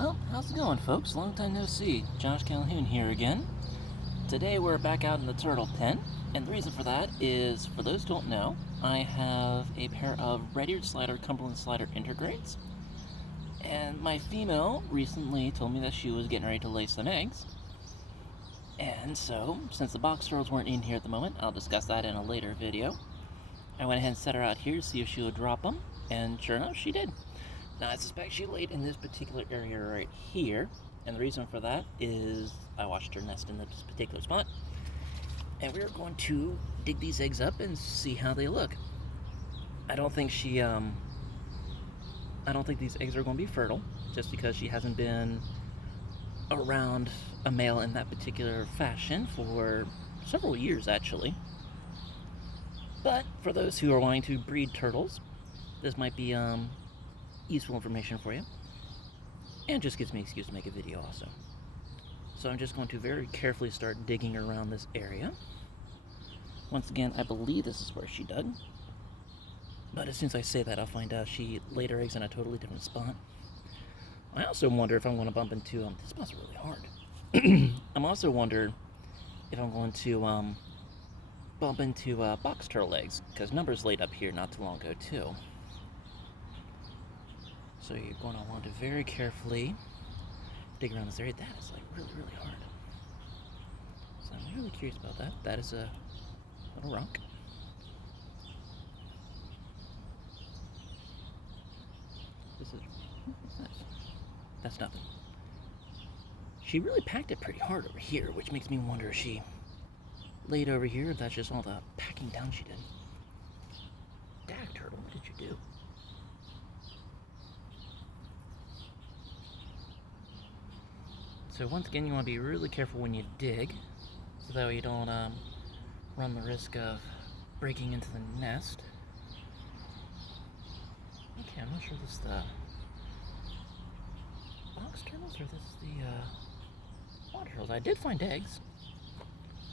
Well, how's it going, folks? Long time no see. Josh Calhoun here again. Today we're back out in the turtle pen, and the reason for that is, for those who don't know, I have a pair of red-eared slider Cumberland slider intergrades, and my female recently told me that she was getting ready to lay some eggs. And so, since the box turtles weren't in here at the moment, I'll discuss that in a later video. I went ahead and set her out here to see if she would drop them, and sure enough, she did. Now, I suspect she laid in this particular area right here, and the reason for that is I watched her nest in this particular spot, and we're going to dig these eggs up and see how they look. I don't think these eggs are going to be fertile, just because she hasn't been around a male in that particular fashion for several years, actually. But for those who are wanting to breed turtles, this might be useful information for you, and just gives me an excuse to make a video also. So I'm just going to very carefully start digging around this area. Once again, I believe this is where she dug, but as soon as I say that, I'll find out she laid her eggs in a totally different spot. I also wonder if I'm going to bump into this spot's really hard. I'm also wondering if I'm going to bump into box turtle eggs, because Numbers laid up here not too long ago too. So you're going to want to very carefully dig around this area. That is like really, really hard. So I'm really curious about that. That is a little rock. What's that? That's nothing. She really packed it pretty hard over here, which makes me wonder if she laid over here, if that's just all the packing down she did. Dag turtle, what did you do? So once again, you want to be really careful when you dig, so that way you don't run the risk of breaking into the nest. Okay, I'm not sure this is the box turtles or this is the water turtles. I did find eggs.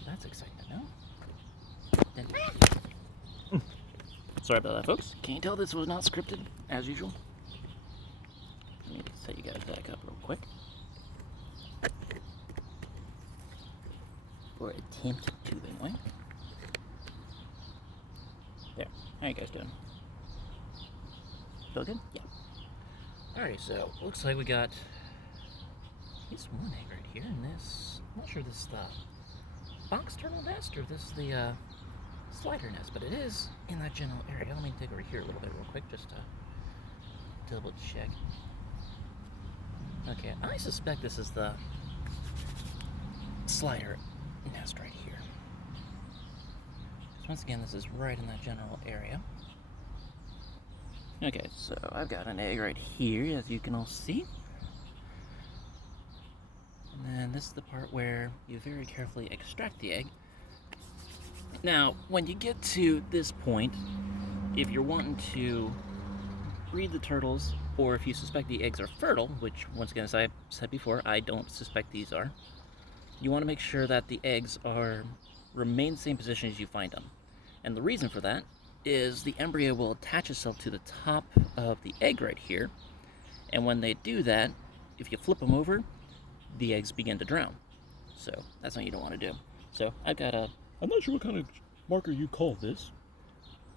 That's exciting to know. Sorry about that, folks. Can you tell this was not scripted, as usual? Let me set you guys back up real quick. For attempt tubing anyway. There. How you guys doing? Feel good? Yeah. Alright, so looks like we got at least one egg right here in this. I'm not sure this is the box turtle nest or this is the slider nest, but it is in that general area. Let me dig over here a little bit real quick just to double check. Okay, I suspect this is the slider nest right here. So once again, this is right in that general area. Okay, so I've got an egg right here, as you can all see. And then this is the part where you very carefully extract the egg. Now, when you get to this point, if you're wanting to breed the turtles, or if you suspect the eggs are fertile, which once again, as I said before, I don't suspect these are, you want to make sure that the eggs remain the same position as you find them. And the reason for that is the embryo will attach itself to the top of the egg right here, and when they do that, if you flip them over, the eggs begin to drown. So that's what you don't want to do. So I've got I'm not sure what kind of marker you call this.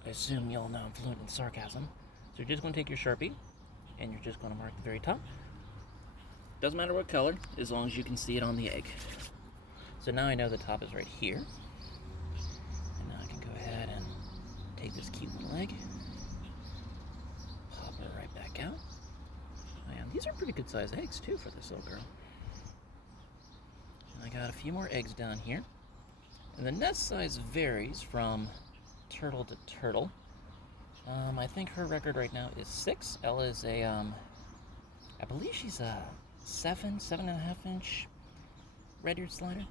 I assume y'all know I'm fluent in sarcasm. So you're just going to take your Sharpie, and you're just going to mark the very top. Doesn't matter what color, as long as you can see it on the egg. So now I know the top is right here. And now I can go ahead and take this cute little egg, pop her right back out. And these are pretty good sized eggs too for this little girl. And I got a few more eggs down here. And the nest size varies from turtle to turtle. I think her record right now is 6. Ella is I believe she's a 7.5 inch red-eared slider.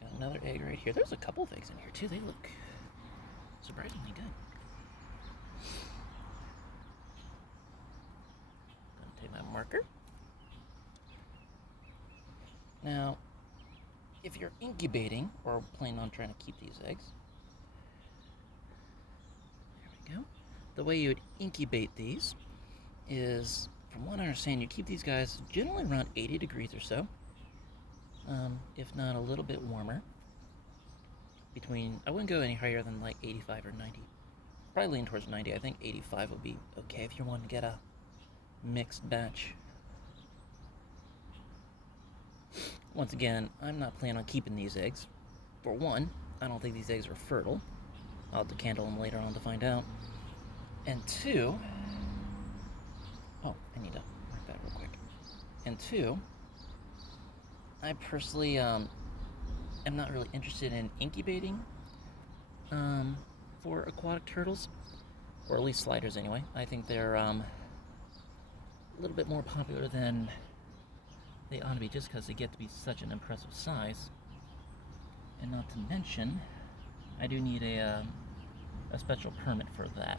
Got another egg right here. There's a couple of eggs in here too. They look surprisingly good. Gonna take my marker. Now, if you're incubating or planning on trying to keep these eggs, there we go. The way you would incubate these is from what I understand, you keep these guys generally around 80 degrees or so, if not a little bit warmer. I wouldn't go any higher than like 85 or 90. Probably lean towards 90. I think 85 would be okay if you want to get a mixed batch. Once again, I'm not planning on keeping these eggs. For one, I don't think these eggs are fertile. I'll have to candle them later on to find out. And two, I need to mark that real quick. And two, I personally am not really interested in incubating for aquatic turtles, or at least sliders anyway. I think they're a little bit more popular than they ought to be, just because they get to be such an impressive size. And not to mention, I do need a special permit for that.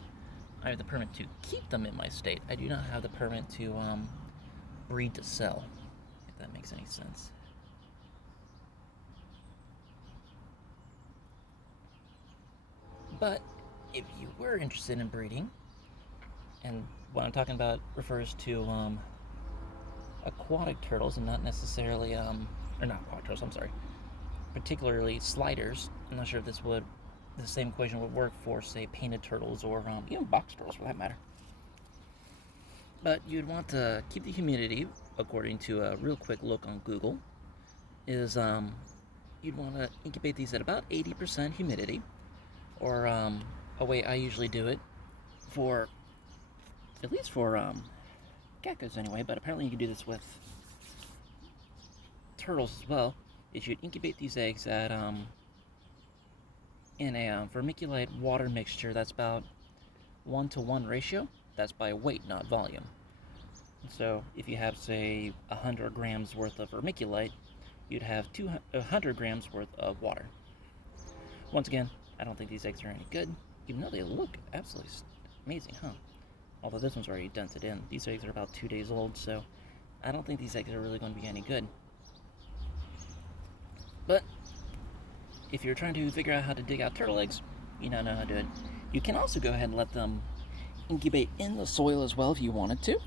I have the permit to keep them in my state. I do not have the permit to breed to sell, if that makes any sense. But if you were interested in breeding, and what I'm talking about refers to aquatic turtles and not necessarily, or not aquatic turtles, I'm sorry, particularly sliders. I'm not sure if the same equation would work for, say, painted turtles or even box turtles for that matter. But you'd want to keep the humidity, according to a real quick look on Google, is you'd want to incubate these at about 80% humidity, or a way I usually do it at least for geckos anyway, but apparently you can do this with turtles as well, is you'd incubate these eggs at in a vermiculite water mixture that's about 1-to-1 ratio. That's by weight, not volume. So if you have, say, 100 grams worth of vermiculite, you'd have 100 grams worth of water. Once again, I don't think these eggs are any good, even though they look absolutely amazing, huh? Although this one's already dented in. These eggs are about 2 days old, so I don't think these eggs are really going to be any good. But if you're trying to figure out how to dig out turtle eggs, you now know how to do it. You can also go ahead and let them incubate in the soil as well if you wanted to.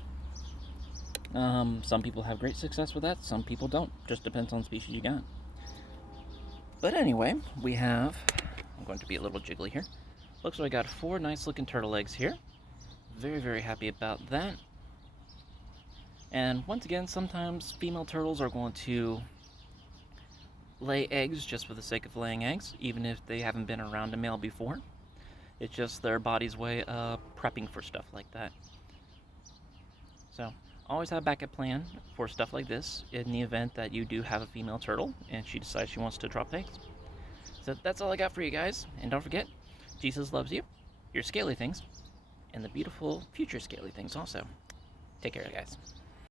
Some people have great success with that, some people don't. Just depends on the species you got. But anyway, I'm going to be a little jiggly here. Looks like I got 4 nice looking turtle eggs here. Very, very happy about that. And once again, sometimes female turtles are going to lay eggs just for the sake of laying eggs, even if they haven't been around a male before. It's just their body's way of prepping for stuff like that. So, always have a backup plan for stuff like this in the event that you do have a female turtle and she decides she wants to drop eggs. So that's all I got for you guys. And don't forget, Jesus loves you, your scaly things, and the beautiful future scaly things also. Take care, guys.